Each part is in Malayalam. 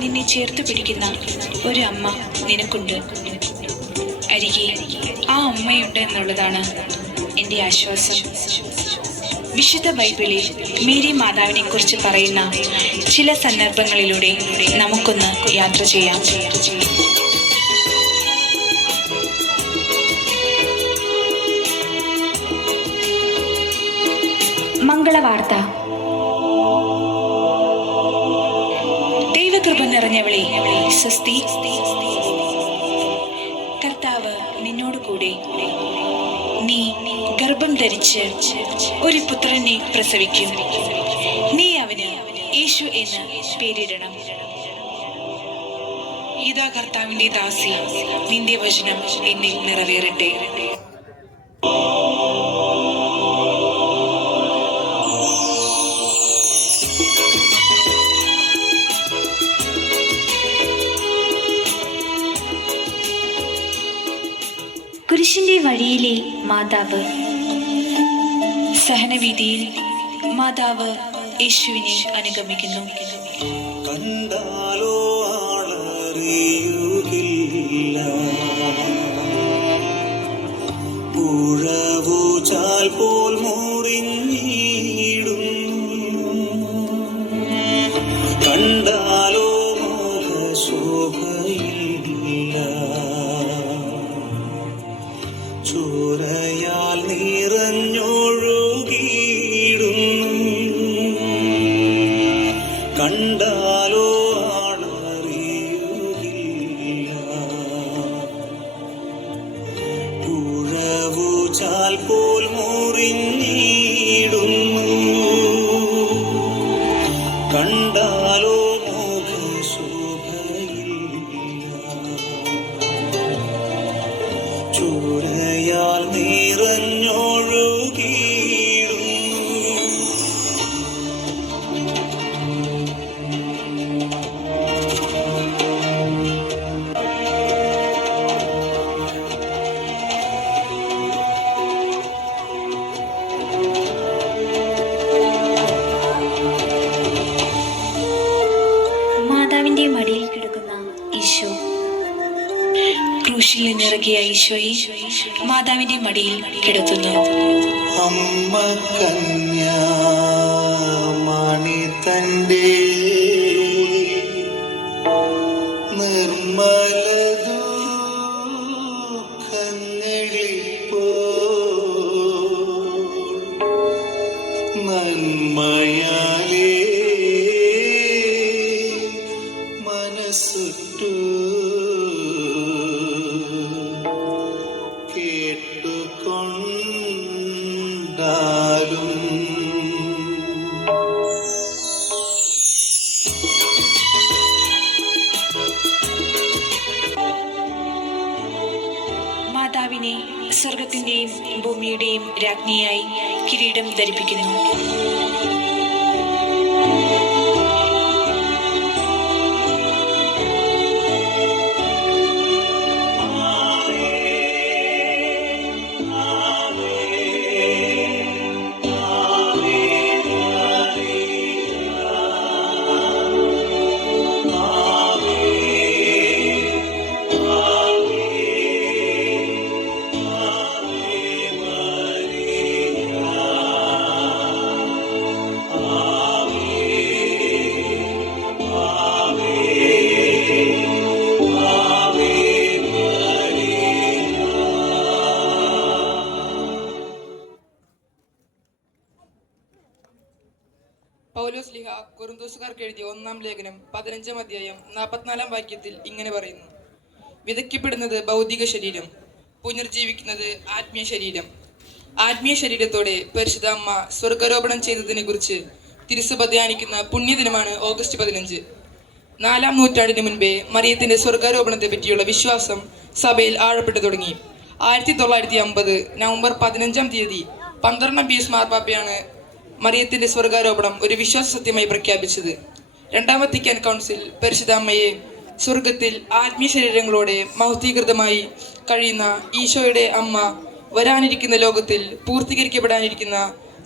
നിന്നെ ചേർത്ത് പിടിക്കുന്ന ഒരു അമ്മ നിനക്കുണ്ട്. അരികെ ആ അമ്മയുണ്ട് എന്നുള്ളതാണ് എൻ്റെ ആശ്വാസം. വിശുദ്ധ ബൈബിളിൽ മേരി മാതാവിനെ കുറിച്ച് പറയുന്ന ചില സന്ദർഭങ്ങളിലൂടെ നമുക്കൊന്ന് യാത്ര ചെയ്യാം. മംഗളവാർത്ത. ദൈവകൃപ നിറഞ്ഞവളെ, സ്വസ്തി, കർത്താവ് നിന്നോട് കൂടെ. നീ ഗർഭം ധരിച്ച് ഒരു പുത്രനെ പ്രസവിക്കും. നീ അവന് യേശു എന്ന് പേരിടണം. ഇതാ കർത്താവിന്റെ ദാസി, നിന്റെ വചനം എന്നിൽ നിറവേറട്ടെ. കുരിശിന്റെ വഴിയിലെ മാതാവ്. സഹനവീതിയിൽ മാതാവ് യേശുവിനെ അനുഗമിക്കുന്നു. കണ്ടാലോ ആളറിയുകില്ല, പുഴവുചാൽ പോൽ മുറിഞ്ഞിടുന്നു. കണ്ടാലോ മുഖശോഭയില്ല, ചോരയാൽ നിറഞ്ഞൊഴുകിയിടുന്നു. കണ്ടാലോ ആളറിയുകില്ല, പുഴവുചാൽ പോൽ മുറിഞ്ഞിടുന്നു. കണ്ടാലോ മുഖശോഭയില്ല, ചോരയാൽ നിറഞ്ഞൊഴുകിയിടുന്നു. മാതാവിന്റെ മടിയിൽ കിടക്കുന്ന ഈശോ. ക്രൂശിൽ നിന്നിറങ്ങിയ ഈശോയെ മാതാവിന്റെ മടിയിൽ കിടത്തുന്നു. അമ്മ കന്യാമണി തന്റെ നിർമ്മല ദുഃഖങ്ങളിപ്പോൾ നന്മയാലേ മനസ്സുറ്റു കേട്ടുകൊണ്ടാലും. മാതാവിനെ സ്വർഗത്തിന്റെയും ഭൂമിയുടെയും രാജ്ഞിയായി കിരീടം ധരിപ്പിക്കുന്നു. പൗലോസ് ലീഹ കൊറിന്തോസുകാർക്ക് എഴുതിയ 1-ാം ലേഖനം 15-ാം അധ്യായം 44-ാം വാക്യത്തിൽ ഇങ്ങനെ പറയുന്നു: വിതയ്ക്കപ്പെടുന്നത് ഭൗതിക ശരീരം, പുനർജീവിക്കുന്നത് ആത്മീയ ശരീരം. ആത്മീയ ശരീരത്തോടെ പരിശുദ്ധ അമ്മ സ്വർഗാരോപണം ചെയ്തതിനെ കുറിച്ച് തിരുസഭ ധ്യാനിക്കുന്ന പുണ്യദിനമാണ് ഓഗസ്റ്റ് 15. 4-ാം നൂറ്റാണ്ടിന് മുൻപേ മറിയത്തിന്റെ സ്വർഗാരോപണത്തെ പറ്റിയുള്ള വിശ്വാസം സഭയിൽ ആഴപ്പെട്ടു തുടങ്ങി. 1950 നവംബർ 15-ാം തീയതി 12-ാം പീസ് മാർപ്പാപ്പയാണ് മറിയത്തിന്റെ സ്വർഗാരോപണം ഒരു വിശ്വാസ സത്യമായി പ്രഖ്യാപിച്ചത്. 2-ാം വത്തിക്കാൻ കൗൺസിൽ പരിശുദ്ധ അമ്മയെ സ്വർഗത്തിൽ ആത്മീയ ശരീരങ്ങളോടെ മഹത്വീകൃതമായി കഴിയുന്ന ഈശോയുടെ അമ്മ വരാനിരിക്കുന്ന ലോകത്തിൽ പൂർത്തീകരിക്കപ്പെടാനിരിക്കുന്ന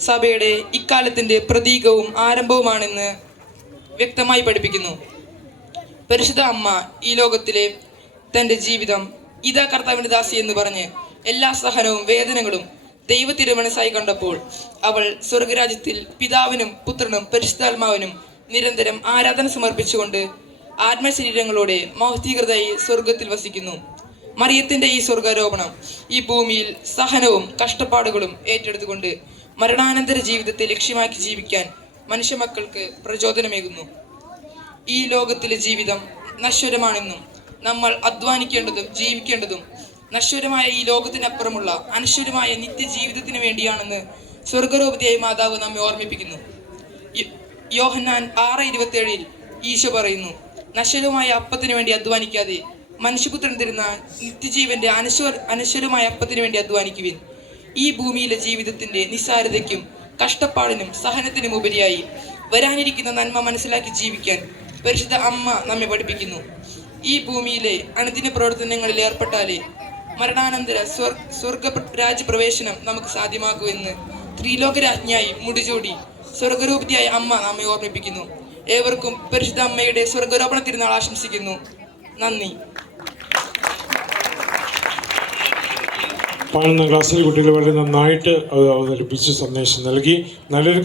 സഭയുടെ ഇക്കാലത്തിന്റെ പ്രതീകവും ആരംഭവുമാണെന്ന് വ്യക്തമായി പഠിപ്പിക്കുന്നു. പരിശുദ്ധ അമ്മ ഈ ലോകത്തിലെ തൻ്റെ ജീവിതം ഇതാ കർത്താവിൻ്റെ ദാസി എന്ന് പറഞ്ഞ് എല്ലാ സഹനവും വേദനകളും ദൈവ തിരുമനസ്സായി കണ്ടപ്പോൾ അവൾ സ്വർഗരാജ്യത്തിൽ പിതാവിനും പുത്രനും പരിശുദ്ധാത്മാവിനും നിരന്തരം ആരാധന സമർപ്പിച്ചുകൊണ്ട് ആത്മശരീരങ്ങളോടെ മഹത്വീകൃതയായി സ്വർഗത്തിൽ വസിക്കുന്നു. മറിയത്തിന്റെ ഈ സ്വർഗാരോപണം ഈ ഭൂമിയിൽ സഹനവും കഷ്ടപ്പാടുകളും ഏറ്റെടുത്തുകൊണ്ട് മരണാനന്തര ജീവിതത്തെ ലക്ഷ്യമാക്കി ജീവിക്കാൻ മനുഷ്യമക്കൾക്ക് പ്രചോദനമേകുന്നു. ഈ ലോകത്തിലെ ജീവിതം നശ്വരമാണെന്നും നമ്മൾ അധ്വാനിക്കേണ്ടതും ജീവിക്കേണ്ടതും നശ്വരമായ ഈ ലോകത്തിനപ്പുറമുള്ള അനശ്വരമായ നിത്യജീവിതത്തിന് വേണ്ടിയാണെന്ന് സ്വർഗരൂപതിയായ മാതാവ് നമ്മെ ഓർമ്മിപ്പിക്കുന്നു. യോഹന്നാൻ 6:27 ഈശോ പറയുന്നു, നശ്വരമായ അപ്പത്തിന് വേണ്ടി അധ്വാനിക്കാതെ മനുഷ്യപുത്രൻ തരുന്ന നിത്യജീവന്റെ അനശ്വരമായ അപ്പത്തിന് വേണ്ടി അധ്വാനിക്കുവിൻ. ഈ ഭൂമിയിലെ ജീവിതത്തിന്റെ നിസ്സാരതയ്ക്കും കഷ്ടപ്പാടിനും സഹനത്തിനും ഉപരിയായി വരാനിരിക്കുന്ന നന്മ മനസ്സിലാക്കി ജീവിക്കാൻ പരിശുദ്ധ അമ്മ നമ്മെ പഠിപ്പിക്കുന്നു. ഈ ഭൂമിയിലെ അനുദിന പ്രവർത്തനങ്ങളിൽ ഏർപ്പെട്ടാലേ മരണാനന്തര സ്വർഗ രാജ്യപ്രവേശനം നമുക്ക് സാധ്യമാകൂ എന്ന് ത്രിലോകരാജ്ഞിയായി മുടിചൂടി സ്വർഗരൂപിയായ അമ്മ നമ്മെ ഓർമ്മിപ്പിക്കുന്നു. ഏവർക്കും പരിശുദ്ധ അമ്മയുടെ സ്വർഗാരോപണ തിരുനാൾ ആശംസിക്കുന്നു. നന്ദി. പാടുന്ന ക്ലാസ്സിൽ കുട്ടികൾ വളരെ നന്നായിട്ട് അവതരിപ്പിച്ച് സന്ദേശം നൽകി. നല്ലൊരു